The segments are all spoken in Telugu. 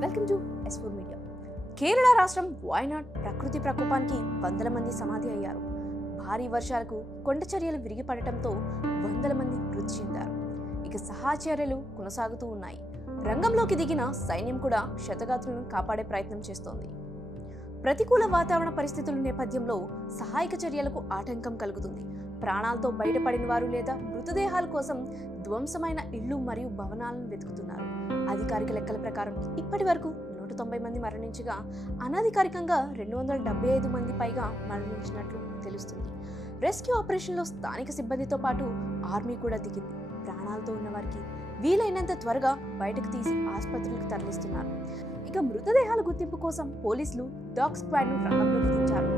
Welcome to S4 media. Kerala రాష్ట్రం వాయనాడ్ ప్రకృతి ప్రకోపానికి వందల మంది సమాధి అయ్యారు. భారీ వర్షాలకు కొండ చర్యలు విరిగిపడటంతో వందల మంది మృతి చెందారు. ఇక సహాయ చర్యలు కొనసాగుతూ ఉన్నాయి. రంగంలోకి దిగిన సైన్యం కూడా క్షతగాత్రులను కాపాడే ప్రయత్నం చేస్తోంది. ప్రతికూల వాతావరణ పరిస్థితుల నేపథ్యంలో సహాయక చర్యలకు ఆటంకం కలుగుతుంది. ప్రాణాలతో బయటపడిన వారు లేదా మృతదేహాల కోసం ధ్వంసమైన ఇళ్లు మరియు భవనాలను వెతుకుతున్నారు. అధికారిక లెక్కల ప్రకారం ఇప్పటి వరకు 190 మంది మరణించగా అనధికారికంగా 275 మంది పైగా మరణించినట్లు తెలుస్తుంది. రెస్క్యూ ఆపరేషన్లో స్థానిక సిబ్బందితో పాటు ఆర్మీ కూడా దిగింది. ప్రాణాలతో ఉన్న వారికి వీలైనంత త్వరగా బయటకు తీసి ఆసుపత్రులకు తరలిస్తున్నారు. ఇక మృతదేహాల గుర్తింపు కోసం పోలీసులు డాగ్ స్క్వాడ్ను రంగంలోకి దించారు.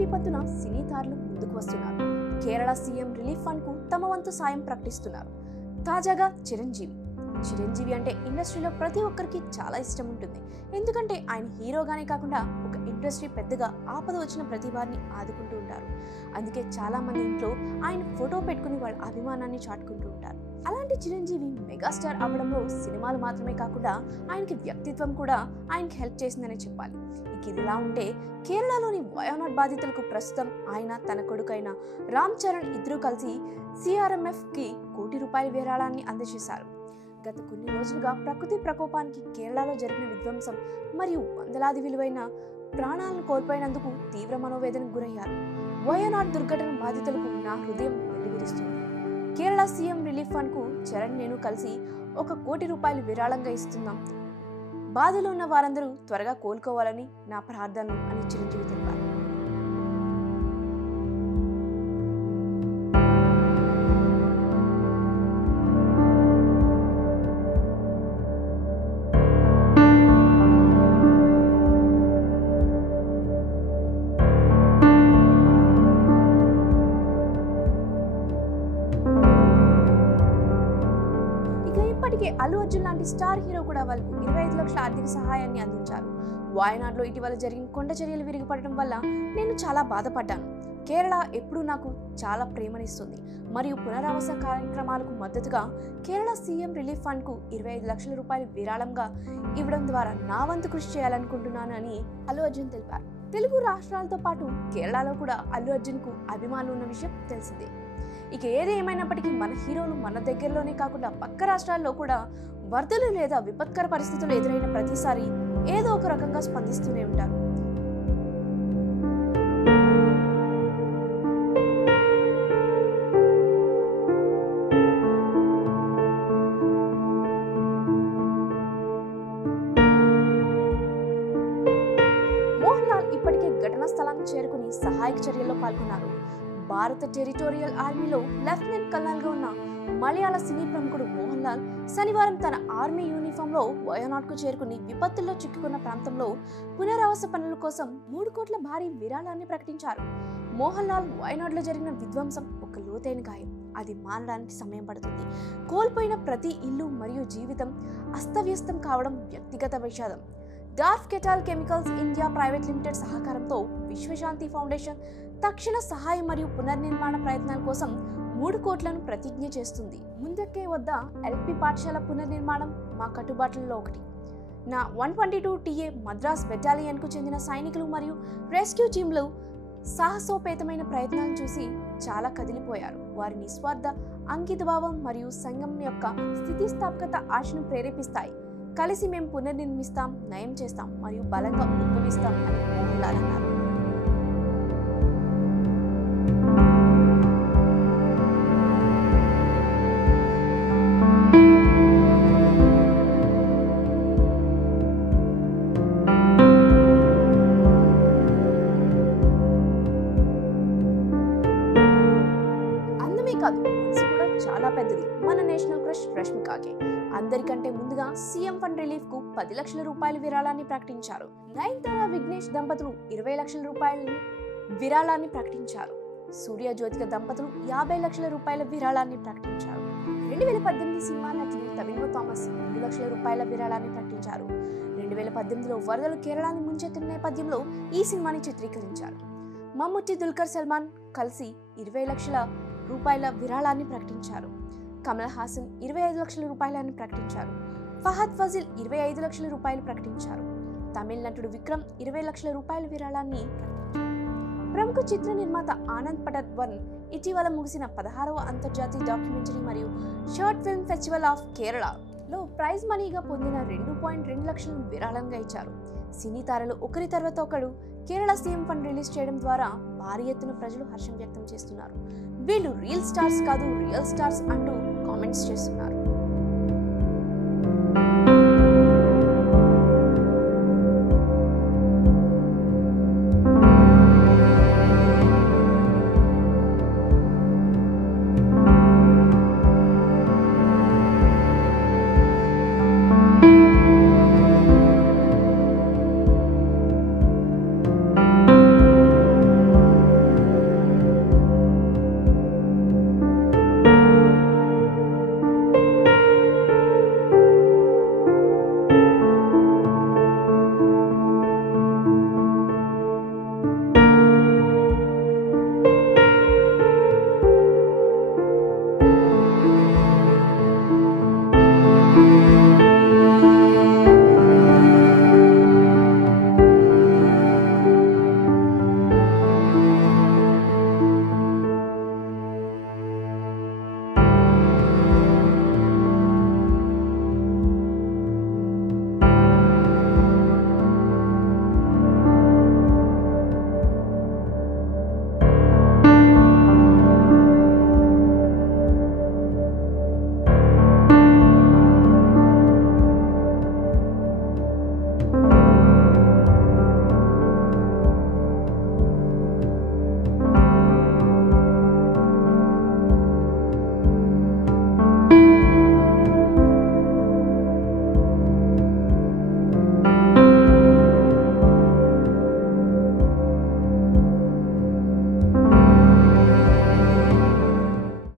విపత్తున సినీ తారలు ముందుకు వస్తున్నారు. కేరళ సీఎం రిలీఫ్ ఫండ్ కు తమ వంతు సాయం ప్రకటిస్తున్నారు. తాజాగా చిరంజీవి అంటే ఇండస్ట్రీలో ప్రతి ఒక్కరికి చాలా ఇష్టం ఉంటుంది. ఎందుకంటే ఆయన హీరోగానే కాకుండా ఒక ఇండస్ట్రీ పెద్దగా ఆపద వచ్చిన ప్రతి వారిని ఆదుకుంటూ ఉంటారు. అందుకే చాలా మంది ఇంట్లో ఆయన ఫోటో పెట్టుకుని వాళ్ళ అభిమానాన్ని చాటుకుంటూ ఉంటారు. అలాంటి చిరంజీవి మెగాస్టార్ అవ్వడంలో సినిమాలు మాత్రమే కాకుండా ఆయనకి వ్యక్తిత్వం కూడా ఆయనకి హెల్ప్ చేసిందనే చెప్పాలి. ఇదిలా ఉంటే కేరళలోని వయనాడ్ బాధితులకు ప్రస్తుతం ఆయన తన కొడుకైన రామ్ చరణ్ ఇద్దరు కలిసి CRMF కి ₹1 కోటి విరాళాన్ని అందజేశారు. గత కొన్ని రోజులుగా ప్రకృతి ప్రకోపానికి కేరళలో జరిగిన విధ్వంసం మరియు వందలాది విలువైన ప్రాణాలను కోల్పోయినందుకు తీవ్ర మనోవేదనకు గురయ్యారు. వయనాడ్ దుర్ఘటన బాధితులకు నా హృదయం వెల్లివిరుస్తుంది. కేరళ సీఎం రిలీఫ్ ఫండ్ కు చరణ్ నేను కలిసి ₹1 కోటి విరాళంగా ఇస్తున్నాం. బాధలో ఉన్న వారందరూ త్వరగా కోలుకోవాలని నా ప్రార్థనలు అని చిరంజీవి తెలిపారు. ఇప్పటికే అల్లు అర్జున్ లాంటి స్టార్ హీరో కూడా వాళ్ళకు 25 లక్షల ఆర్థిక సహాయాన్ని అందించారు. వాయనాడ్లో ఇటీవల జరిగిన కొండ చర్యలు విరిగిపడటం వల్ల నేను చాలా బాధపడ్డాను. కేరళ ఎప్పుడూ నాకు చాలా ప్రేమనిస్తుంది మరియు పునరావాస కార్యక్రమాలకు మద్దతుగా కేరళ సీఎం రిలీఫ్ ఫండ్ కు ₹25 లక్షల విరాళంగా ఇవ్వడం ద్వారా నా వంతు కృషి చేయాలనుకుంటున్నాను అని అల్లు అర్జున్ తెలిపారు. తెలుగు రాష్ట్రాలతో పాటు కేరళలో కూడా అల్లు అర్జున్ కు అభిమానులు ఉన్న విషయం తెలిసిందే. ఇక ఏది ఏమైనప్పటికీ మన హీరోలు మన దగ్గరలోనే కాకుండా పక్క రాష్ట్రాల్లో కూడా వరదలు లేదా విపత్కర పరిస్థితులు ఎదురైన ప్రతిసారి ఏదో ఒక రకంగా స్పందిస్తూనే ఉంటారు. మోహన్ లాల్ ఇప్పటికే ఘటనా స్థలానికి చేరుకుని సహాయక చర్యల్లో పాల్గొన్నారు. భారత టెరిటోరియల్ ఆర్మీలో లెఫ్టినెంట్ కల్నల్గా ఉన్న మలయాళ సినీ ప్రముఖుడు మోహన్ లాల్ శనివారం తన ఆర్మీ యూనిఫామ్లో వయనాడ్కు చేరుకుని విపత్తుల్లో చిక్కుకున్న ప్రాంతంలో పునరావాస పనుల కోసం ₹3 కోట్ల భారీ విరాళాన్ని ప్రకటించారు. మోహన్ లాల్ వయనాడ్లో జరిగిన విధ్వంసం ఒక లోతైన గాయం. అది మారడానికి సమయం పడుతుంది. కోల్పోయిన ప్రతి ఇల్లు మరియు జీవితం అస్తవ్యస్తం కావడం వ్యక్తిగత విషాదం. Dorf Ketal chemicals India private limited సహకారంతో విశ్వశాంతి ఫౌండేషన్ తక్షణ సహాయం మరియు పునర్నిర్మాణ ప్రయత్నాల కోసం ₹3 కోట్లను ప్రతిజ్ఞ చేస్తుంది. ముందక్కే వద్ద LP పాఠశాల పునర్నిర్మాణం మా కట్టుబాట్లలో ఒకటి. నా 122 TA మద్రాస్ బెటాలియన్కు చెందిన సైనికులు మరియు రెస్క్యూ టీంలు సాహసోపేతమైన ప్రయత్నాలను చూసి చాలా కదిలిపోయారు. వారి నిస్వార్థ అంకితభావం మరియు సంఘం యొక్క స్థితిస్థాపకత ఆశను ప్రేరేపిస్తాయి. కలిసి మేము పునర్నిర్మిస్తాం, నయం చేస్తాం మరియు బలంగా ఉద్భవిస్తాం అని మోహన్ లాల్ అన్నారు. కాదు, మనసు కూడా చాలా పెద్దది. మన నేషనల్ క్రష్ రష్మికకి అందరికంటే ముందుగా సీఎం ఫండ్ రిలీఫ్ కు 10 లక్షల రూపాయల విరాళాన్ని ప్రకటించారు. నయనతార విఘ్నేష్ దంపతులు 20 లక్షల రూపాయల విరాళాన్ని ప్రకటించారు. సూర్య జ్యోతిక దంపతులు 50 లక్షల రూపాయల విరాళాన్ని ప్రకటించారు. 2018 సినిమా నటులు తమిళ థామస్ 2 లక్షల రూపాయల విరాళాన్ని ప్రకటించారు. 2018లో వరదలు కేరళని ముంచెత్తిన నేపథ్యంలో ఈ సినిమాని చిత్రీకరించారు. మమ్ముట్టి, దుల్కర్ సల్మాన్ కలిసి 20 లక్షల రూపాయల విరాళాన్ని ప్రకటించారు. కమల్ హాసన్ 25 లక్షల రూపాయలని ప్రకటించారు. ఫహద్ ఫజిల్ 25 లక్షల రూపాయలు ప్రకటించారు. తమిళ నటుడు విక్రమ్ 20 లక్షల రూపాయల విరాళాన్ని ప్రకటించారు. ప్రముఖ చిత్ర నిర్మాత ఆనంద్ పటవర్ధన్ ఇటీవల ముగిసిన 16వ అంతర్జాతీయ డాక్యుమెంటరీ మరియు షార్ట్ ఫిల్మ్ ఫెస్టివల్ ఆఫ్ కేరళలో ప్రైజ్ మనీగా పొందిన 2.2 లక్షలను విరాళంగా ఇచ్చారు. సినీ తారలు ఒకరి తర్వాత ఒకరు కేరళ సీఎం ఫండ్ రిలీజ్ చేయడం ద్వారా భారీ ఎత్తున ప్రజలు హర్షం వ్యక్తం చేస్తున్నారు. వీళ్ళు రియల్ స్టార్స్ కాదు, రియల్ స్టార్స్ అంటూ కామెంట్స్ చేస్తున్నారు.